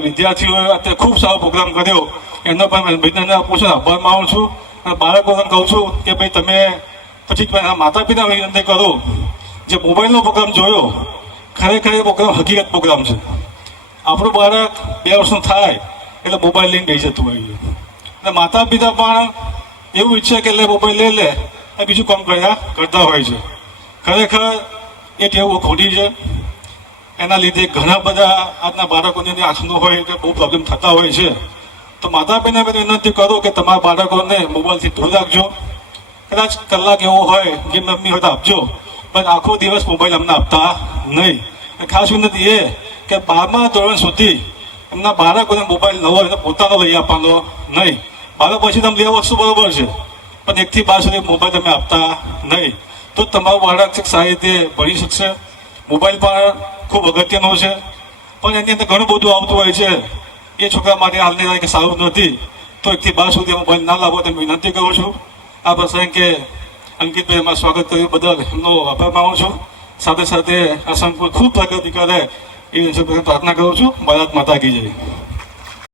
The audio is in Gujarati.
વિદ્યાર્થીઓએ અત્યારે ખૂબ સારો પ્રોગ્રામ કર્યો, એનો પણ અભિનંદન આપું છું, આભાર માનું છું. અને બાળકોને કહું છું કે ભાઈ તમે પછી માતા પિતા વિનંતી કરો, જે મોબાઈલનો પ્રોગ્રામ જોયો ખરેખર એ પ્રોગ્રામ હકીકત પ્રોગ્રામ છે. આપણું બાળક 2 વર્ષનું થાય એટલે મોબાઈલ લઈને બેસી જતું હોય છે, અને માતા પિતા પણ એવું ઈચ્છે કે મોબાઈલ લઈ લે અને બીજું કામ કરતા હોય છે. ખરેખર એ ટેવ ખોટી છે. એના લીધે ઘણા બધા આજના બાળકોને આંખનો હોય કે બહુ પ્રોબ્લેમ થતા હોય છે. તો માતા પિતાને વિનંતી કરો કે તમારા બાળકોને મોબાઈલથી દૂર રાખજો. કદાચ કલાક એવો હોય જે મમ્મી હોય તો આપજો, પણ આખો દિવસ મોબાઈલ અમને આપતા નહીં. ખાસ વિનંતી એ કે 12મા ધોરણ સુધી એમના બાળકોને મોબાઈલ નવો એટલે પોતાનો લઈ આપવાનો નહીં. બાળક પછી તમે લેવા વસ્તુ બરોબર છે, પણ 1 થી 12 સુધી મોબાઈલ તમે આપતા નહીં. તો તમારું બાળક સારી રીતે ભણી શકશે. મોબાઈલ પણ ખૂબ અગત્યનો છે, પણ એની અંદર ઘણું બધું આવતું હોય છે. એ છોકરા માટે હાલની કે સારું નથી, તો 1 થી 12 સુધી મોબાઈલ ના લાવો તેમ વિનંતી કરું છું. આ પ્રસંગે અંકિતભાઈ અમારું સ્વાગત કર્યું બદલ એમનો આભાર માનું છું. સાથે સાથે આ સંકુલ ખૂબ પ્રગતિ કરે એ પ્રાર્થના કરું છું. ભારત માતા કી જય.